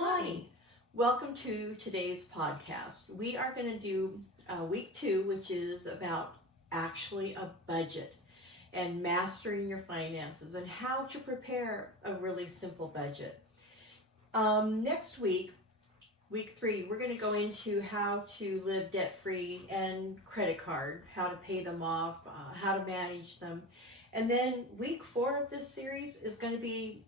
Lani. Welcome to today's podcast. We are going to do week 2, which is about actually a budget and mastering your finances and how to prepare a really simple budget. Next week, week 3, we're going to go into how to live debt-free and credit card, how to pay them off, how to manage them. And then week 4 of this series is going to be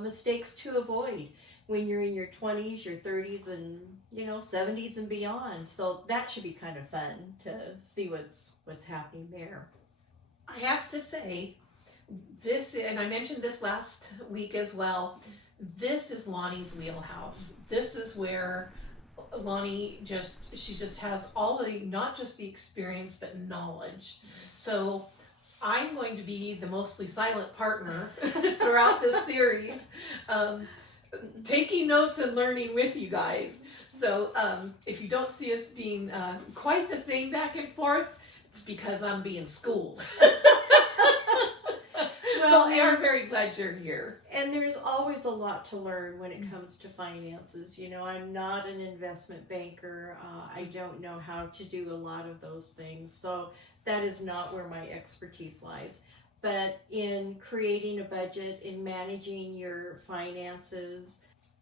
mistakes to avoid when you're in your 20s, your 30s, and 70s and beyond. So that should be kind of fun to see what's happening there. I have to say, this, and I mentioned this last week as well, this is Lonnie's wheelhouse. This is where Lani she just has all the, not just the experience, but knowledge. So I'm going to be the mostly silent partner throughout this series, taking notes and learning with you guys. So if you don't see us being quite the same back and forth, it's because I'm being schooled. Well, we are very glad you're here. And there's always a lot to learn when it comes to finances. I'm not an investment banker. I don't know how to do a lot of those things. So that is not where my expertise lies. But in creating a budget, in managing your finances,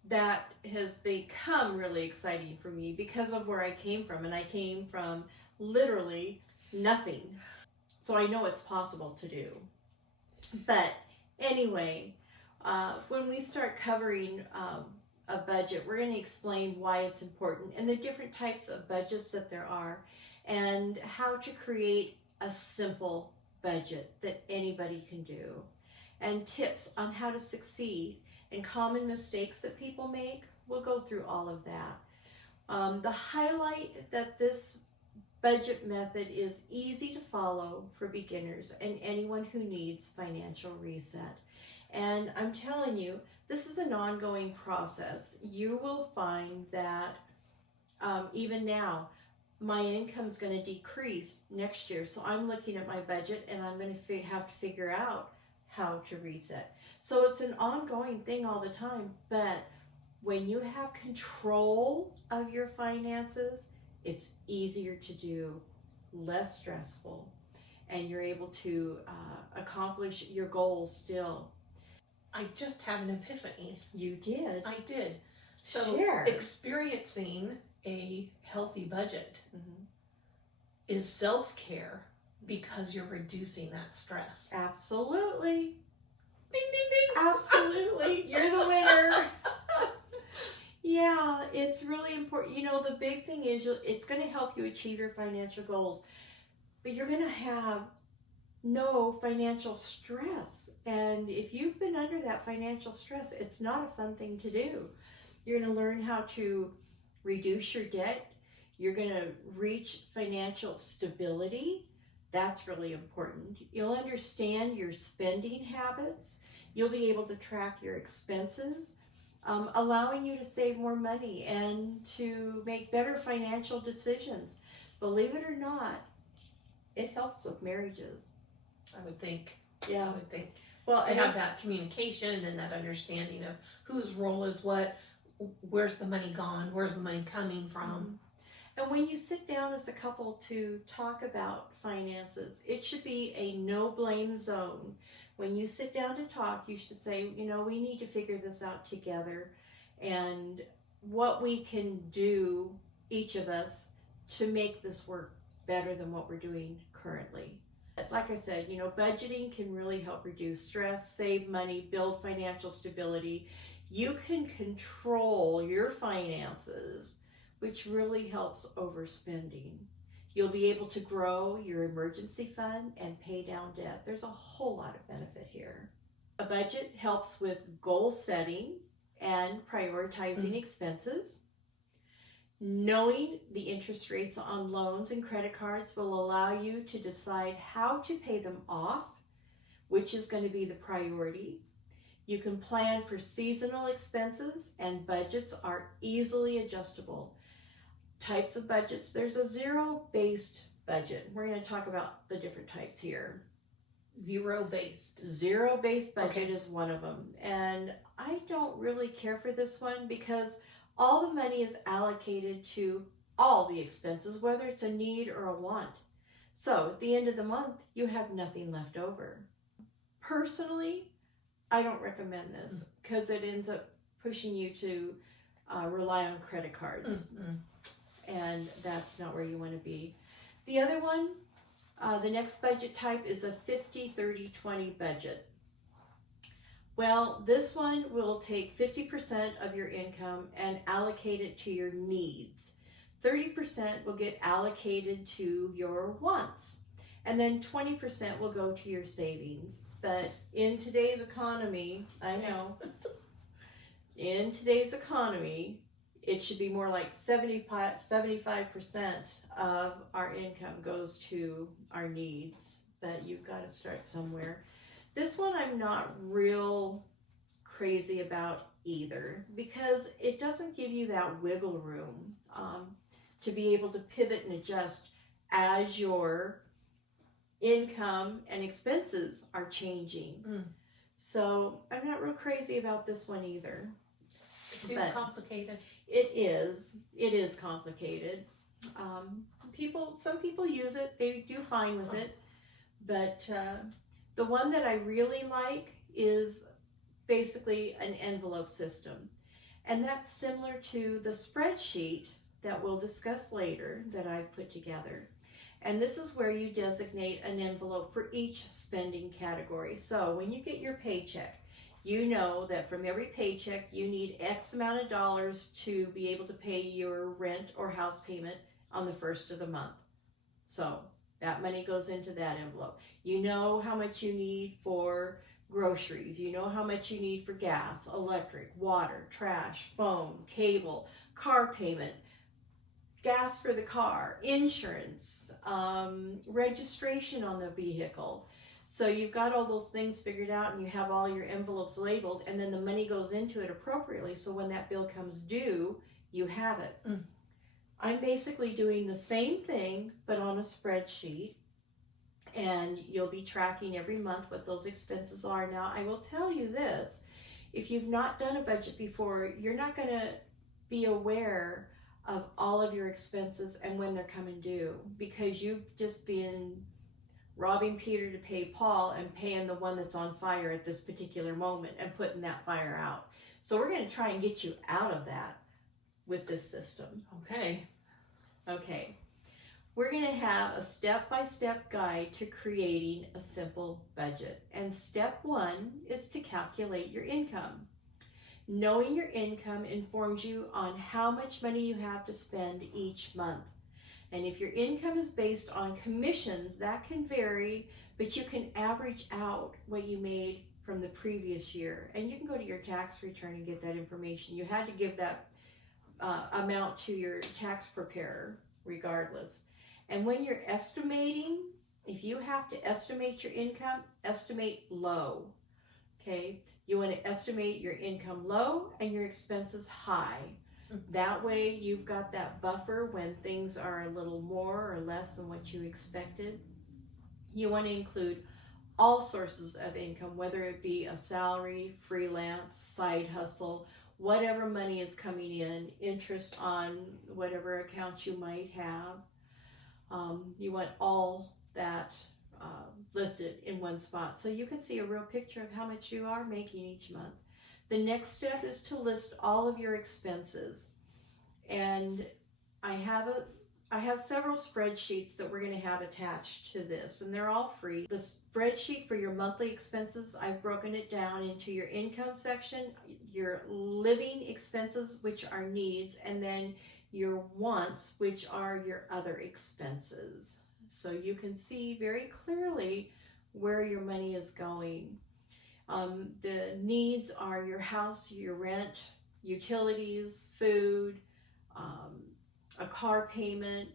that has become really exciting for me because of where I came from. And I came from literally nothing. So I know it's possible to do. But anyway, when we start covering a budget, we're going to explain why it's important and the different types of budgets that there are and how to create a simple budget that anybody can do, and tips on how to succeed and common mistakes that people make. We'll go through all of that. The highlight that this budget method is easy to follow for beginners and anyone who needs financial reset. And I'm telling you, this is an ongoing process. You will find that even now, my income is going to decrease next year. So I'm looking at my budget and I'm going to have to figure out how to reset. So it's an ongoing thing all the time. But when you have control of your finances, it's easier to do, less stressful, and you're able to accomplish your goals still. I just had an epiphany. You did? I did. So Share. Experiencing a healthy budget is self-care because you're reducing that stress. Absolutely. Ding, ding, ding. Absolutely. You're the winner. Yeah, it's really important. The big thing is it's going to help you achieve your financial goals, but you're going to have no financial stress. And if you've been under that financial stress, it's not a fun thing to do. You're going to learn how to reduce your debt. You're going to reach financial stability. That's really important. You'll understand your spending habits. You'll be able to track your expenses, allowing you to save more money and to make better financial decisions. Believe it or not, it helps with marriages. I would think. Yeah. I would think. Well, to have that communication and that understanding of whose role is what, where's the money gone, where's the money coming from. And when you sit down as a couple to talk about finances, it should be a no-blame zone. When you sit down to talk, you should say, we need to figure this out together and what we can do, each of us, to make this work better than what we're doing currently. Like I said, budgeting can really help reduce stress, save money, build financial stability. You can control your finances, which really helps overspending. You'll be able to grow your emergency fund and pay down debt. There's a whole lot of benefit here. A budget helps with goal setting and prioritizing expenses. Knowing the interest rates on loans and credit cards will allow you to decide how to pay them off, which is going to be the priority. You can plan for seasonal expenses, and budgets are easily adjustable. Types of budgets. There's a zero-based budget. We're going to talk about the different types here. Zero-based. Zero-based budget Okay. is one of them. And I don't really care for this one because all the money is allocated to all the expenses, whether it's a need or a want. So at the end of the month, you have nothing left over. Personally, I don't recommend this because it ends up pushing you to rely on credit cards. And that's not where you want to be. The other one, the next budget type is a 50-30-20 budget. Well, this one will take 50% of your income and allocate it to your needs. 30% will get allocated to your wants. And then 20% will go to your savings. But in today's economy, I know, in today's economy, it should be more like 75% of our income goes to our needs. But you've got to start somewhere. This one I'm not real crazy about either because it doesn't give you that wiggle room to be able to pivot and adjust as your income and expenses are changing. So I'm not real crazy about this one either. It seems complicated. It is complicated. Some people use it, they do fine with it, but the one that I really like is basically an envelope system. And that's similar to the spreadsheet that we'll discuss later that I've put together. And this is where you designate an envelope for each spending category. So when you get your paycheck, you know that from every paycheck you need X amount of dollars to be able to pay your rent or house payment on the first of the month. So that money goes into that envelope. You know how much you need for groceries. You know how much you need for gas, electric, water, trash, phone, cable, car payment, gas for the car, insurance, registration on the vehicle. So you've got all those things figured out and you have all your envelopes labeled, and then the money goes into it appropriately. So when that bill comes due, you have it. I'm basically doing the same thing, but on a spreadsheet. And you'll be tracking every month what those expenses are. Now, I will tell you this, if you've not done a budget before, you're not going to be aware of all of your expenses and when they're coming due because you've just been robbing Peter to pay Paul and paying the one that's on fire at this particular moment and putting that fire out. So we're going to try and get you out of that with this system. Okay. We're going to have a step-by-step guide to creating a simple budget. And step one is to calculate your income. Knowing your income informs you on how much money you have to spend each month. And if your income is based on commissions, that can vary, but you can average out what you made from the previous year. And you can go to your tax return and get that information. You had to give that amount to your tax preparer regardless. And when you're estimating, if you have to estimate your income, estimate low, okay? You want to estimate your income low and your expenses high. That way you've got that buffer when things are a little more or less than what you expected. You want to include all sources of income, whether it be a salary, freelance, side hustle, whatever money is coming in, interest on whatever accounts you might have. You want all that listed in one spot so you can see a real picture of how much you are making each month. The next step is to list all of your expenses. And I have several spreadsheets that we're going to have attached to this, and they're all free. The spreadsheet for your monthly expenses, I've broken it down into your income section, your living expenses, which are needs, and then your wants, which are your other expenses. So you can see very clearly where your money is going. The needs are your house, your rent, utilities, food, a car payment,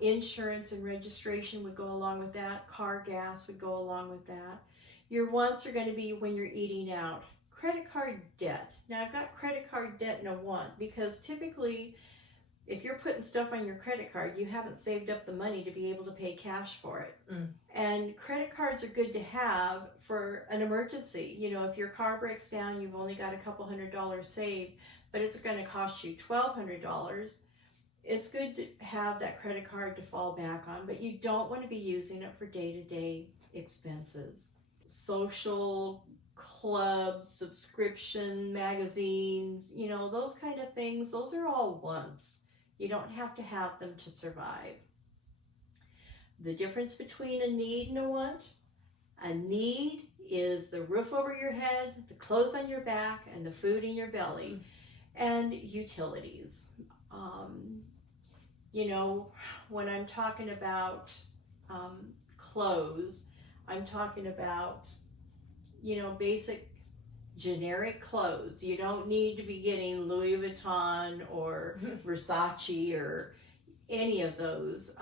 insurance and registration would go along with that. Car gas would go along with that. Your wants are going to be when you're eating out. Credit card debt. Now I've got credit card debt and a want because typically If you're putting stuff on your credit card, you haven't saved up the money to be able to pay cash for it. And credit cards are good to have for an emergency. You know, if your car breaks down, you've only got a couple $100 saved, but it's going to cost you $1,200. It's good to have that credit card to fall back on, but you don't want to be using it for day-to-day expenses. Social clubs, subscription, magazines, you know, those kind of things, those are all wants. You don't have to have them to survive. The difference between a need and a need is the roof over your head, the clothes on your back, and the food in your belly, and utilities. You know, when I'm talking about clothes, I'm talking about, you know, basic generic clothes. You don't need to be getting Louis Vuitton or Versace or any of those.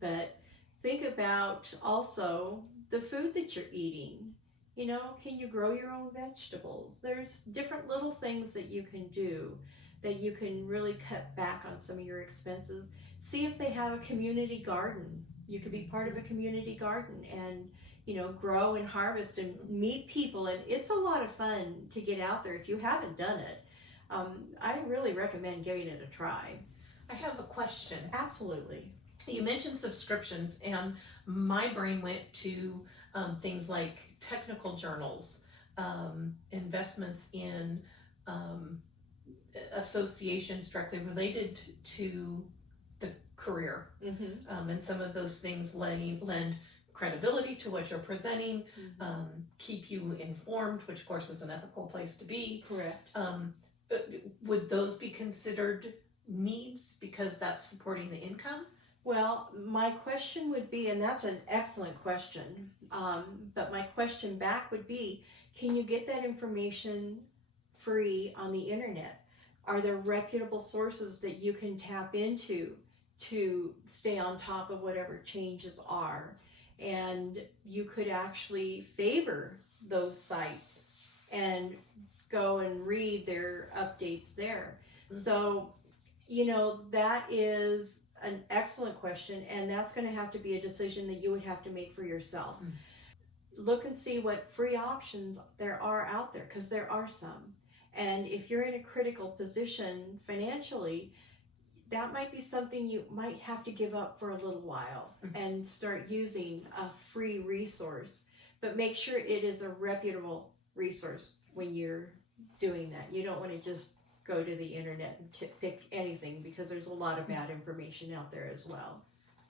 But think about also the food that you're eating. You know, can you grow your own vegetables? There's different little things that you can do that you can really cut back on some of your expenses. See if they have a community garden. You could be part of a community garden and, you know, grow and harvest and meet people. And it's a lot of fun to get out there. If you haven't done it, I really recommend giving it a try. I have a question. Absolutely. You mentioned subscriptions, and my brain went to things like technical journals, investments in associations directly related to the career. And some of those things lend credibility to what you're presenting, keep you informed, which of course is an ethical place to be. Correct. Would those be considered needs because that's supporting the income? Well, my question would be, and that's an excellent question, but my question back would be, can you get that information free on the internet? Are there reputable sources that you can tap into to stay on top of whatever changes are? And you could actually favor those sites and go and read their updates there. So, you know, that is an excellent question, and that's going to have to be a decision that you would have to make for yourself. Look and see what free options there are out there, because there are some. And if you're in a critical position financially, that might be something you might have to give up for a little while and start using a free resource. But make sure it is a reputable resource when you're doing that. You don't want to just go to the internet and pick anything, because there's a lot of bad information out there as well.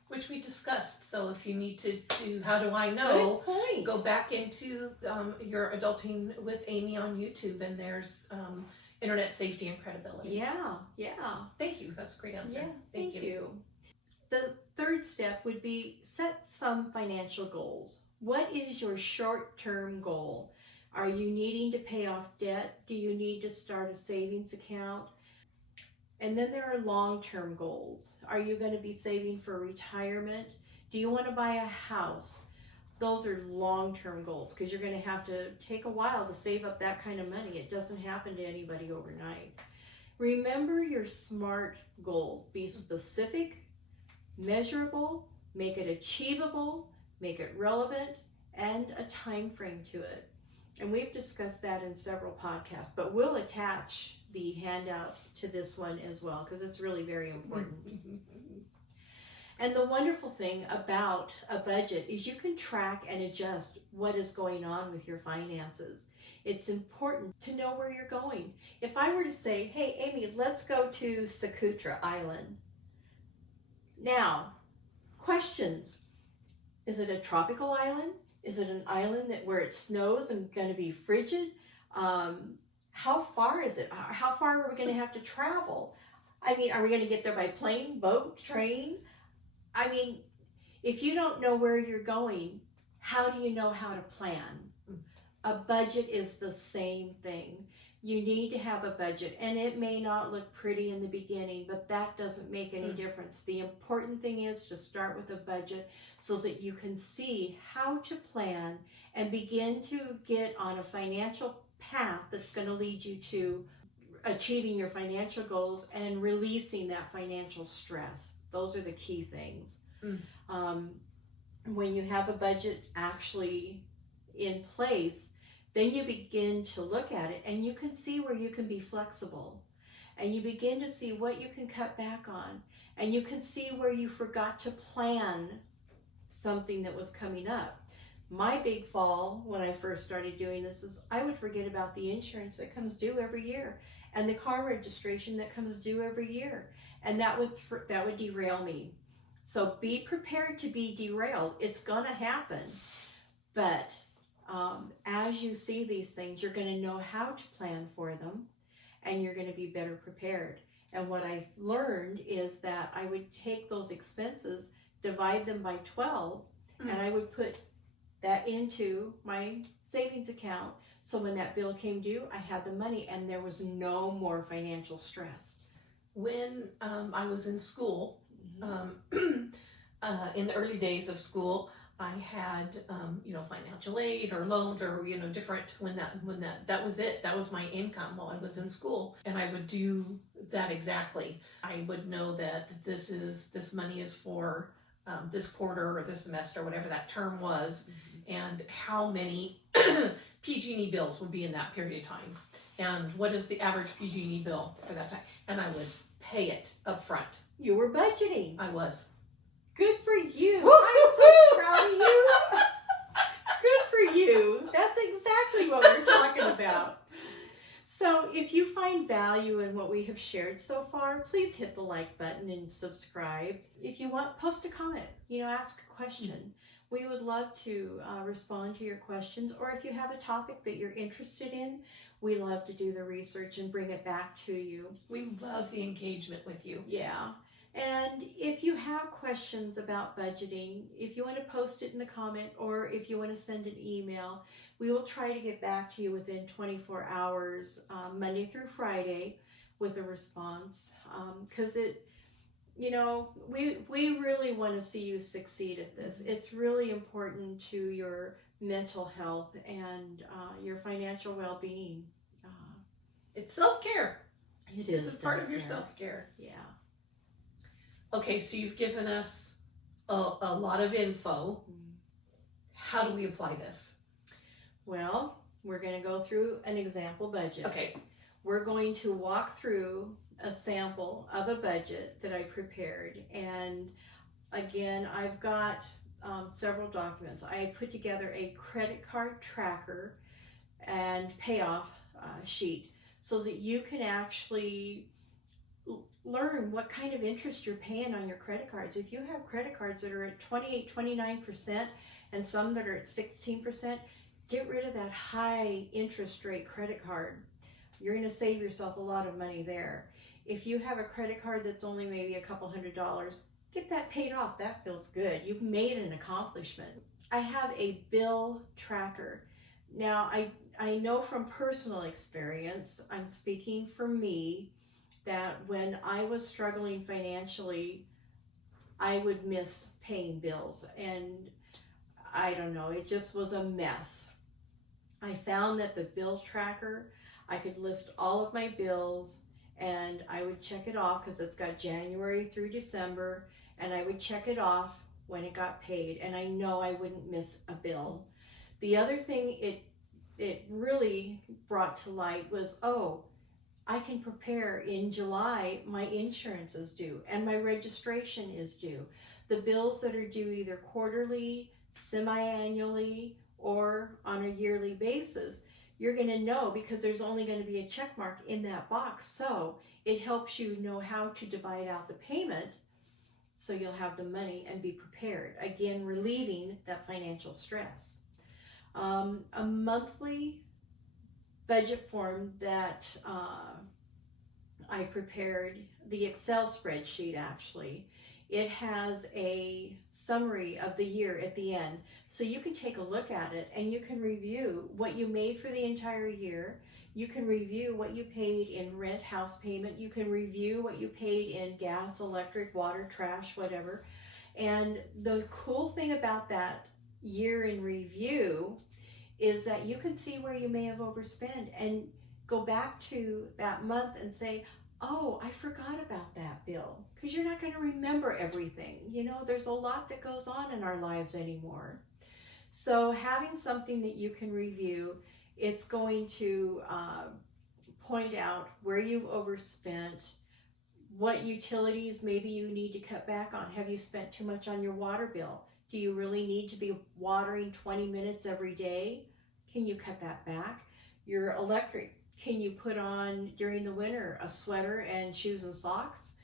Which we discussed. So if you need to how do I know? Good point. Go back into your Adulting with Amy on YouTube, and there's internet safety and credibility. Yeah. Thank you. That's a great answer. Yeah, thank you. The third step would be set some financial goals. What is your short-term goal? Are you needing to pay off debt? Do you need to start a savings account? And then there are long-term goals. Are you going to be saving for retirement? Do you want to buy a house? Those are long-term goals, because you're going to have to take a while to save up that kind of money. It doesn't happen to anybody overnight. Remember your SMART goals. Be specific, measurable, make it achievable, make it relevant, and a time frame to it. And we've discussed that in several podcasts, but we'll attach the handout to this one as well, because it's really very important. And the wonderful thing about a budget is you can track and adjust what is going on with your finances. It's important to know where you're going. If I were to say, hey, Amy, let's go to Socotra Island. Now, questions. Is it a tropical island? Is it an island where it snows and going to be frigid? How far is it? How far are we going to have to travel? I mean, are we going to get there by plane, boat, train? I mean, if you don't know where you're going, how do you know how to plan? A budget is the same thing. You need to have a budget, and it may not look pretty in the beginning, but that doesn't make any difference. The important thing is to start with a budget so that you can see how to plan and begin to get on a financial path that's going to lead you to achieving your financial goals and releasing that financial stress. Those are the key things. When you have a budget actually in place, then you begin to look at it and you can see where you can be flexible, and you begin to see what you can cut back on, and you can see where you forgot to plan something that was coming up. My big fall when I first started doing this is I would forget about the insurance that comes due every year and the car registration that comes due every year, and that would derail me. So be prepared to be derailed. It's gonna happen, but as you see these things, you're going to know how to plan for them, and you're going to be better prepared. And what I learned is that I would take those expenses, divide them by 12, and I would put that into my savings account. So when that bill came due, I had the money and there was no more financial stress. When I was in school, in the early days of school, I had, financial aid or loans or, different, when that was it. That was my income while I was in school. And I would do that exactly. I would know that this money is for this quarter or this semester, whatever that term was, and how many PG&E bills would be in that period of time. And what is the average PG&E bill for that time? And I would pay it up front. You were budgeting. I was. Good for you. I'm so proud of you. Good for you. That's exactly what we're talking about. So if you find value in what we have shared so far, please hit the like button and subscribe. If you want, post a comment, ask a question. We would love to respond to your questions, or if you have a topic that you're interested in, we love to do the research and bring it back to you. We love the engagement with you. Yeah. And if you have questions about budgeting, if you want to post it in the comment, or if you want to send an email, we will try to get back to you within 24 hours, Monday through Friday, with a response. Because we really want to see you succeed at this. It's really important to your mental health and your financial well-being. It's self-care. It is. It's part of your self-care. Yeah. Okay, so you've given us a lot of info. How do we apply this? Well, we're going to go through an example budget. Okay. We're going to walk through a sample of a budget that I prepared. And again, I've got several documents. I put together a credit card tracker and payoff sheet so that you can actually learn what kind of interest you're paying on your credit cards. If you have credit cards that are at 28, 29% and some that are at 16%, get rid of that high interest rate credit card. You're going to save yourself a lot of money there. If you have a credit card that's only maybe a couple $100, get that paid off. That feels good. You've made an accomplishment. I have a bill tracker. Now, I know from personal experience, I'm speaking for me, that when I was struggling financially, I would miss paying bills, and I don't know, it just was a mess. I found that the bill tracker, I could list all of my bills and I would check it off because it's got January through December, and I would check it off when it got paid, and I know I wouldn't miss a bill. The other thing it really brought to light was, I can prepare in July, my insurance is due and my registration is due. The bills that are due either quarterly, semi-annually, or on a yearly basis, you're going to know because there's only going to be a check mark in that box. So it helps you know how to divide out the payment so you'll have the money and be prepared. Again, relieving that financial stress. A monthly budget form that I prepared, the Excel spreadsheet actually. It has a summary of the year at the end. So you can take a look at it and you can review what you made for the entire year. You can review what you paid in rent, house payment. You can review what you paid in gas, electric, water, trash, whatever. And the cool thing about that year in review is that you can see where you may have overspent, and go back to that month and say, oh, I forgot about that bill, because you're not going to remember everything. You know, there's a lot that goes on in our lives anymore. So having something that you can review, it's going to point out where you've overspent, what utilities maybe you need to cut back on. Have you spent too much on your water bill? Do you really need to be watering 20 minutes every day? Can you cut that back? Your electric, can you put on during the winter a sweater and shoes and socks?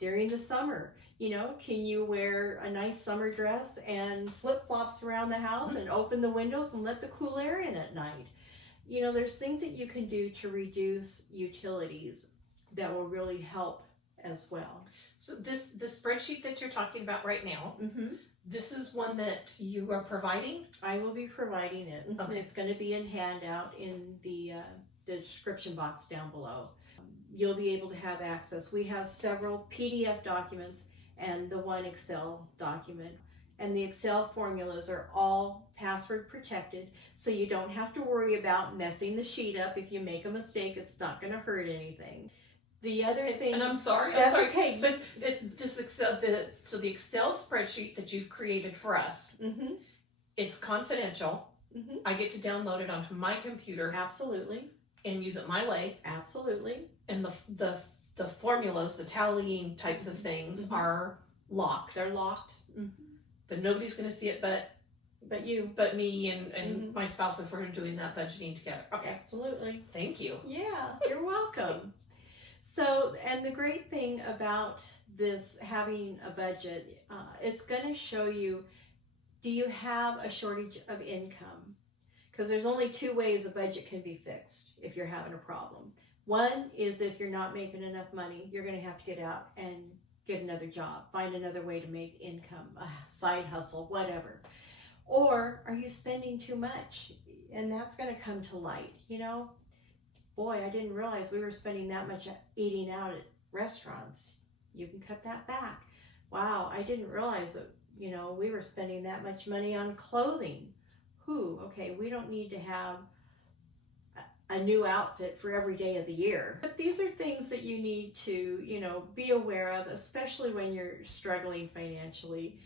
During the summer, you know, can you wear a nice summer dress and flip-flops around the house and open the windows and let the cool air in at night? You know, there's things that you can do to reduce utilities that will really help as well. So the spreadsheet that you're talking about right now, Mm-hmm. this is one that you are providing? I will be providing it. Okay. It's going to be in handout in the description box down below. You'll be able to have access. We have several PDF documents and the one Excel document. And the Excel formulas are all password protected, so you don't have to worry about messing the sheet up. If you make a mistake, it's not going to hurt anything. The other thing, And I'm sorry, that's okay. but this Excel, the Excel spreadsheet that you've created for us, Mm-hmm. it's confidential. Mm-hmm. I get to download it onto my computer Absolutely, and use it my way. absolutely. And the formulas, the tallying types of things Mhm. are locked. They're locked. But nobody's going to see it But you, but me and my spouse if we're doing that budgeting together. Okay, absolutely. thank you. Yeah, you're welcome. So, and the great thing about this having a budget, it's going to show you, do you have a shortage of income? Because there's only two ways a budget can be fixed if you're having a problem. One is if you're not making enough money, you're going to have to get out and get another job, find another way to make income, a side hustle, whatever. Or are you spending too much? And that's going to come to light. You know, boy, I didn't realize we were spending that much eating out at restaurants. You can cut that back. Wow, I didn't realize that, you know, we were spending that much money on clothing. Okay, we don't need to have a new outfit for every day of the year. But these are things that you need to, you know, be aware of, especially when you're struggling financially.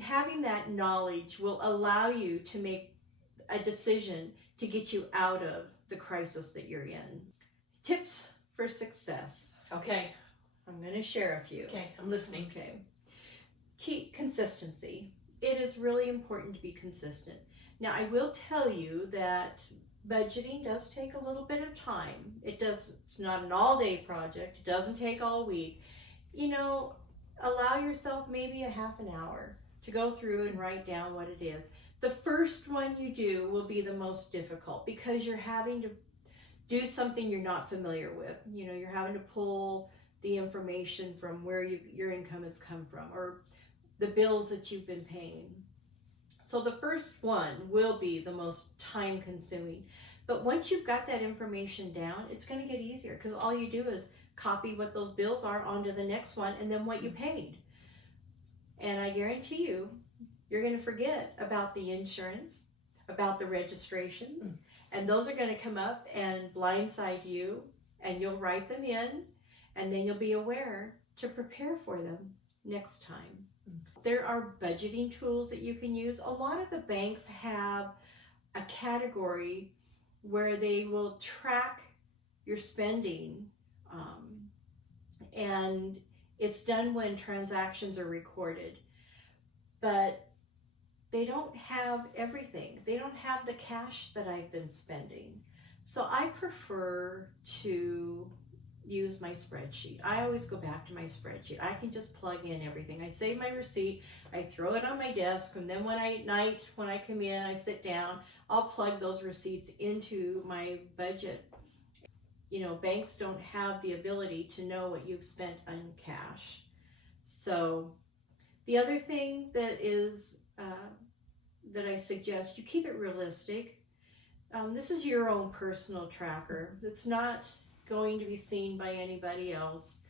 Having that knowledge will allow you to make a decision to get you out of the crisis that you're in. Tips for success. Okay, I'm going to share a few. okay, I'm listening. Okay. Keep consistency. It is really important to be consistent. Now, I will tell you that budgeting does take a little bit of time. It's not an all-day project. It doesn't take all week. You know, allow yourself maybe a half an hour to go through and write down what it is. The first one you do will be the most difficult because you're having to do something you're not familiar with. You know, you're having to pull the information from where your income has come from or the bills that you've been paying. So the first one will be the most time consuming. But once you've got that information down, it's going to get easier because all you do is copy what those bills are onto the next one and then what you paid. And I guarantee you, you're going to forget about the insurance, about the registration, and those are going to come up and blindside you, and you'll write them in, and then you'll be aware to prepare for them next time. There are budgeting tools that you can use. A lot of the banks have a category where they will track your spending, and it's done when transactions are recorded. But they don't have everything. They don't have the cash that I've been spending. So I prefer to use my spreadsheet. I always go back to my spreadsheet. I can just plug in everything. I save my receipt, I throw it on my desk, and then when I come in, I sit down, I'll plug those receipts into my budget. You know, banks don't have the ability to know what you've spent on cash. So the other thing that is that I suggest, you keep it realistic. This is your own personal tracker. It's not going to be seen by anybody else.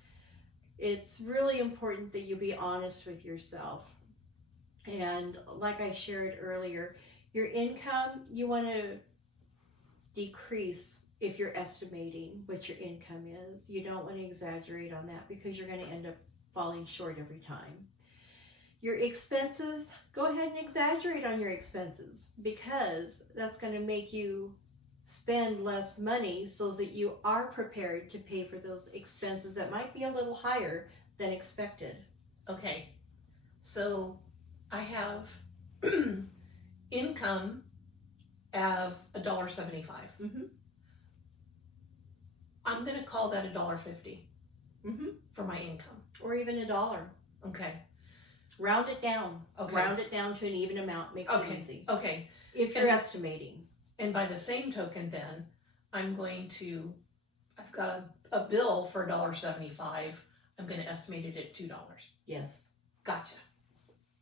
It's really important that you be honest with yourself. And like I shared earlier, your income, you want to decrease if you're estimating what your income is. You don't want to exaggerate on that because you're going to end up falling short every time. Your expenses, go ahead and exaggerate on your expenses because that's going to make you spend less money so that you are prepared to pay for those expenses that might be a little higher than expected. Okay, so I have income of $1.75. Mm-hmm. I'm gonna call that $1.50 Mm-hmm. for my income. Or even $1. Okay. Round it down. Okay. Round it down to an even amount makes it easy. Okay. If you're estimating. And by the same token, then I've got a bill for $1.75. I'm going to estimate it at $2. Yes. Gotcha.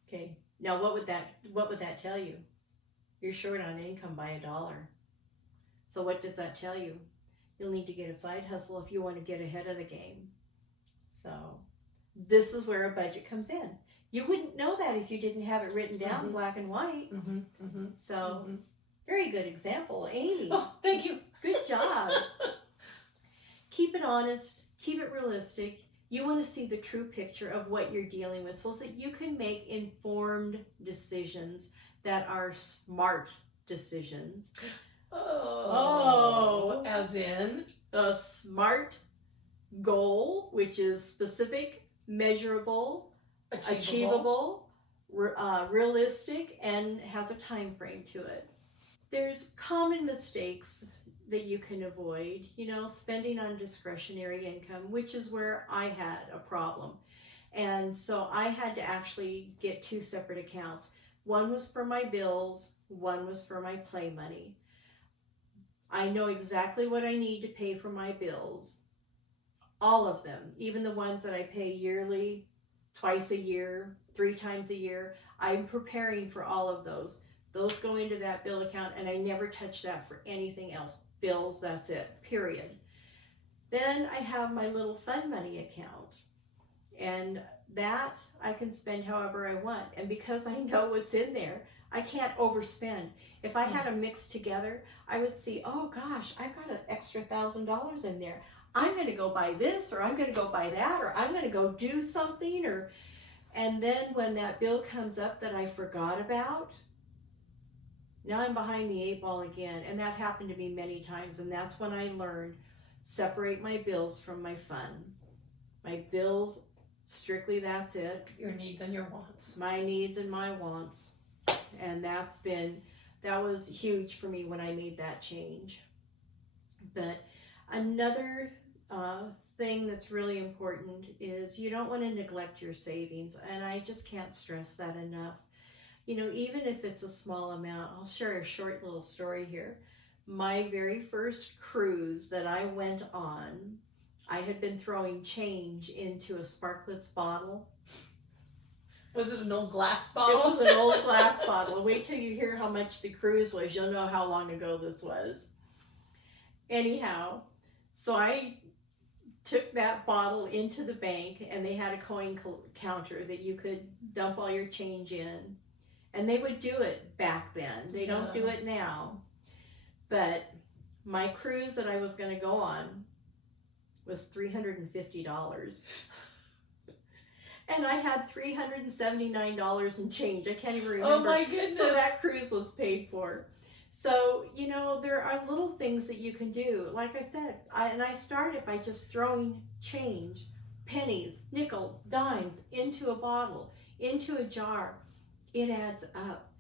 Okay. Now, what would that tell you? You're short on income by $1. So what does that tell you? You'll need to get a side hustle if you want to get ahead of the game. So this is where a budget comes in. You wouldn't know that if you didn't have it written down in black and white. Mm-hmm. Mm-hmm. So very good example, Amy. Oh, thank you. Good job. Keep it honest. Keep it realistic. You want to see the true picture of what you're dealing with so that you can make informed decisions that are smart decisions. Oh, as in? A SMART goal, which is specific, measurable, achievable, realistic, and has a time frame to it. There's common mistakes that you can avoid, spending on discretionary income, which is where I had a problem. And so I had to actually get 2 separate accounts. One was for my bills, one was for my play money. I know exactly what I need to pay for my bills, all of them, even the ones that I pay yearly, twice a year, 3 times a year. I'm preparing for all of those. Those go into that bill account, and I never touch that for anything else. Bills, that's it, period. Then I have my little fun money account, and that I can spend however I want. And because I know what's in there, I can't overspend. If I had them mixed together, I would see, oh gosh, I've got an extra $1,000 in there. I'm going to go buy this, or I'm going to go buy that, or I'm going to go do something, and then when that bill comes up that I forgot about, now I'm behind the 8 ball again. And that happened to me many times. And that's when I learned, separate my bills from my fun. My bills, strictly that's it. Your needs and your wants. My needs and my wants. And that was huge for me when I made that change. But another thing that's really important is you don't want to neglect your savings. And I just can't stress that enough. Even if it's a small amount, I'll share a short little story here. My very first cruise that I went on, I had been throwing change into a Sparklets bottle. Was it an old glass bottle? It was an old glass bottle. Wait till you hear how much the cruise was. You'll know how long ago this was. Anyhow, so I took that bottle into the bank, and they had a coin counter that you could dump all your change in. And they would do it back then. They don't do it now. But my cruise that I was going to go on was $350. And I had $379 in change. I can't even remember. Oh my goodness. So that cruise was paid for. So, there are little things that you can do. Like I said, I started by just throwing change, pennies, nickels, dimes into a bottle, into a jar. It adds up.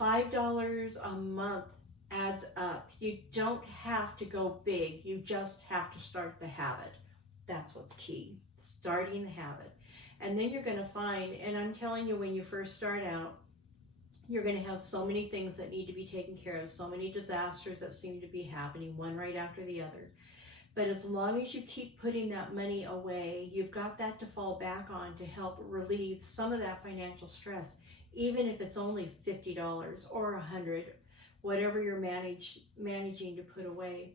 $5 a month adds up. You don't have to go big. You just have to start the habit. That's what's key. Starting the habit. And then you're going to find, and I'm telling you, when you first start out, you're going to have so many things that need to be taken care of, so many disasters that seem to be happening, one right after the other. But as long as you keep putting that money away, you've got that to fall back on to help relieve some of that financial stress, even if it's only $50 or $100, whatever you're managing to put away.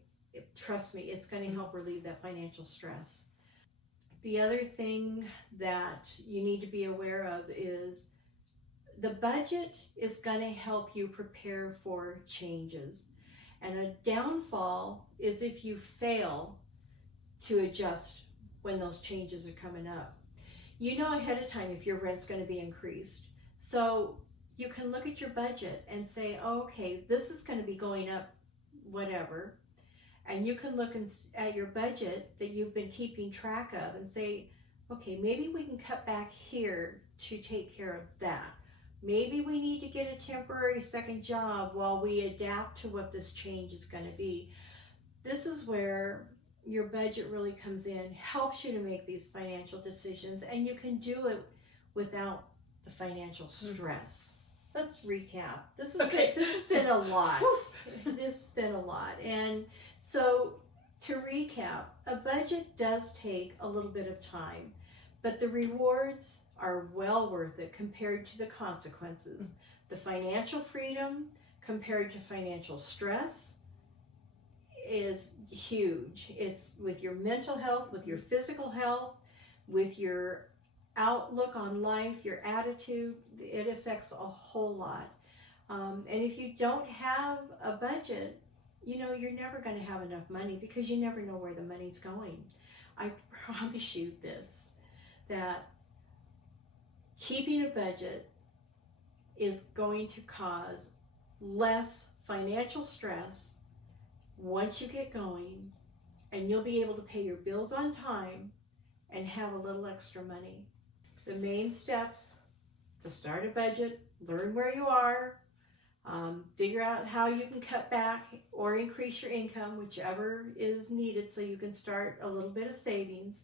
Trust me, it's going to help relieve that financial stress. The other thing that you need to be aware of is the budget is going to help you prepare for changes. And a downfall is if you fail to adjust when those changes are coming up. You know ahead of time if your rent's going to be increased. So you can look at your budget and say, oh, okay, this is going to be going up whatever. And you can look at your budget that you've been keeping track of and say, okay, maybe we can cut back here to take care of that. Maybe we need to get a temporary second job while we adapt to what this change is going to be. This is where your budget really comes in, helps you to make these financial decisions, and you can do it without the financial stress. Let's recap. This has been a lot. This has been a lot. And so to recap, a budget does take a little bit of time, but the rewards are well worth it compared to the consequences. The financial freedom compared to financial stress is huge. It's with your mental health, with your physical health, with your outlook on life, your attitude. It affects a whole lot. And if you don't have a budget, you know, you're never going to have enough money because you never know where the money's going. I promise you this, that keeping a budget is going to cause less financial stress once you get going, and you'll be able to pay your bills on time and have a little extra money. The main steps to start a budget: learn where you are, figure out how you can cut back or increase your income, whichever is needed, so you can start a little bit of savings.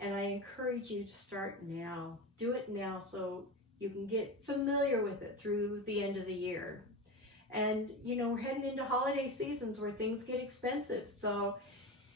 And I encourage you to start now. Do it now so you can get familiar with it through the end of the year. And, you know, we're heading into holiday seasons where things get expensive. So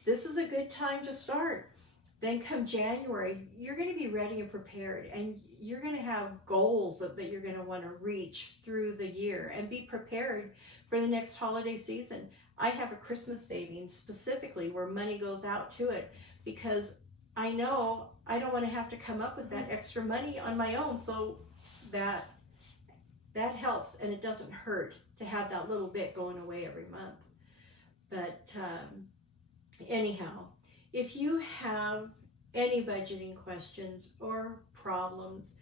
this is a good time to start. Then come January, you're going to be ready and prepared. And you're going to have goals that you're going to want to reach through the year and be prepared for the next holiday season. I have a Christmas savings specifically where money goes out to it because I know I don't want to have to come up with that extra money on my own. So that helps, and it doesn't hurt to have that little bit going away every month. But anyhow, if you have any budgeting questions or problems,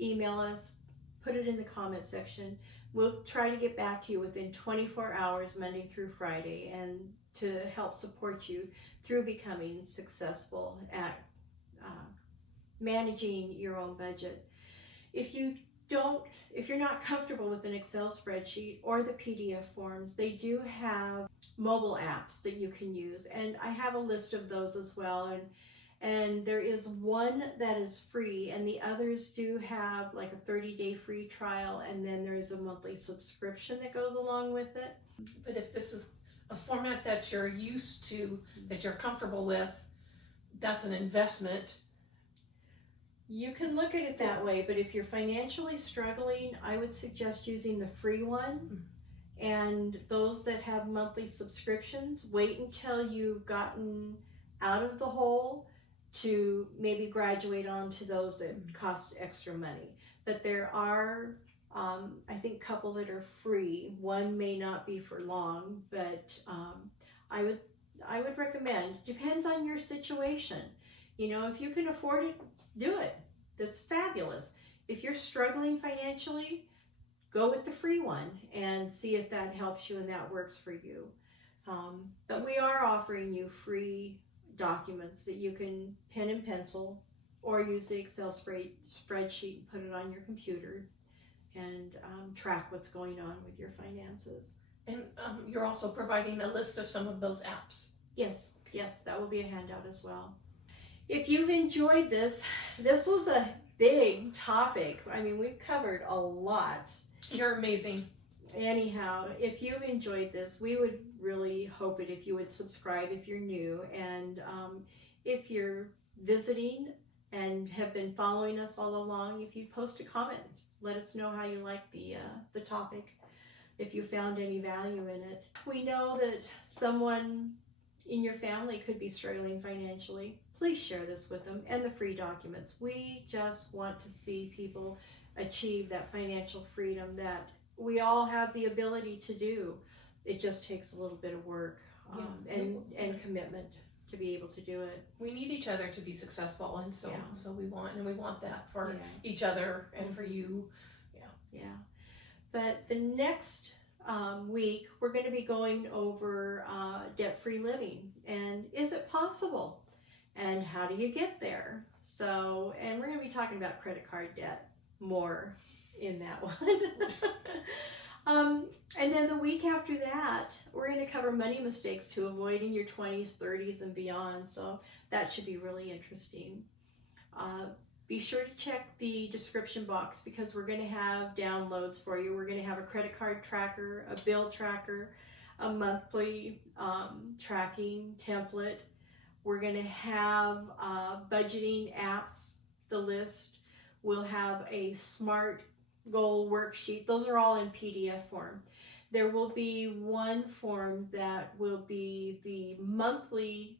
email us, put it in the comment section. We'll try to get back to you within 24 hours, Monday through Friday, and to help support you through becoming successful at managing your own budget. If you're not comfortable with an Excel spreadsheet or the PDF forms, they do have mobile apps that you can use, and I have a list of those as well. And there is one that is free, and the others do have like a 30-day free trial, and then there is a monthly subscription that goes along with it. But if this is a format that you're used to, that you're comfortable with, that's an investment. You can look at it that way, but if you're financially struggling, I would suggest using the free one. And those that have monthly subscriptions, wait until you've gotten out of the hole to maybe graduate on to those that cost extra money. But there are, I think, a couple that are free. One may not be for long, but I would recommend. Depends on your situation. You know, if you can afford it, do it. That's fabulous. If you're struggling financially, go with the free one and see if that helps you and that works for you. But we are offering you free documents that you can pen and pencil or use the Excel spreadsheet and put it on your computer and track what's going on with your finances. And you're also providing a list of some of those apps. Yes, that will be a handout as well. If you've enjoyed this was a big topic. I mean, we've covered a lot. You're amazing. Anyhow, if you've enjoyed this, we would really hope it if you would subscribe if you're new. And if you're visiting and have been following us all along, if you post a comment, let us know how you like the topic, if you found any value in it. We know that someone in your family could be struggling financially. Please share this with them and the free documents. We just want to see people achieve that financial freedom that we all have the ability to do. it just takes a little bit of work and commitment to be able to do it. We need each other to be successful, and so we want that for Yeah. each other and for you. Yeah. But the next week, we're going to be going over debt-free living, and is it possible? And how do you get there? So, and we're going to be talking about credit card debt more in that one. And then the week after that, we're going to cover money mistakes to avoid in your 20s, 30s, and beyond. So that should be really interesting. Be sure to check the description box because we're going to have downloads for you. We're going to have a credit card tracker, a bill tracker, a monthly tracking template. We're going to have budgeting apps, the list. We'll have a SMART goal worksheet. Those are all in PDF form. There will be one form that will be the monthly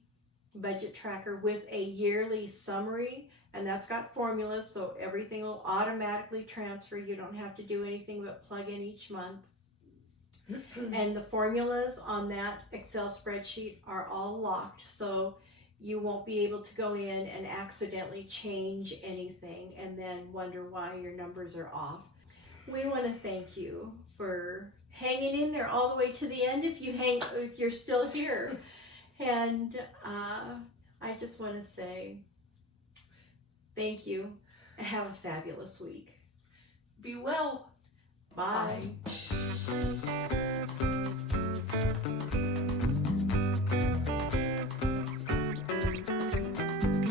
budget tracker with a yearly summary, and that's got formulas, so everything will automatically transfer. You don't have to do anything but plug in each month. And the formulas on that Excel spreadsheet are all locked, so you won't be able to go in and accidentally change anything and then wonder why your numbers are off. We want to thank you for hanging in there all the way to the end if you're still here. And I just want to say thank you and have a fabulous week. Be well. Bye.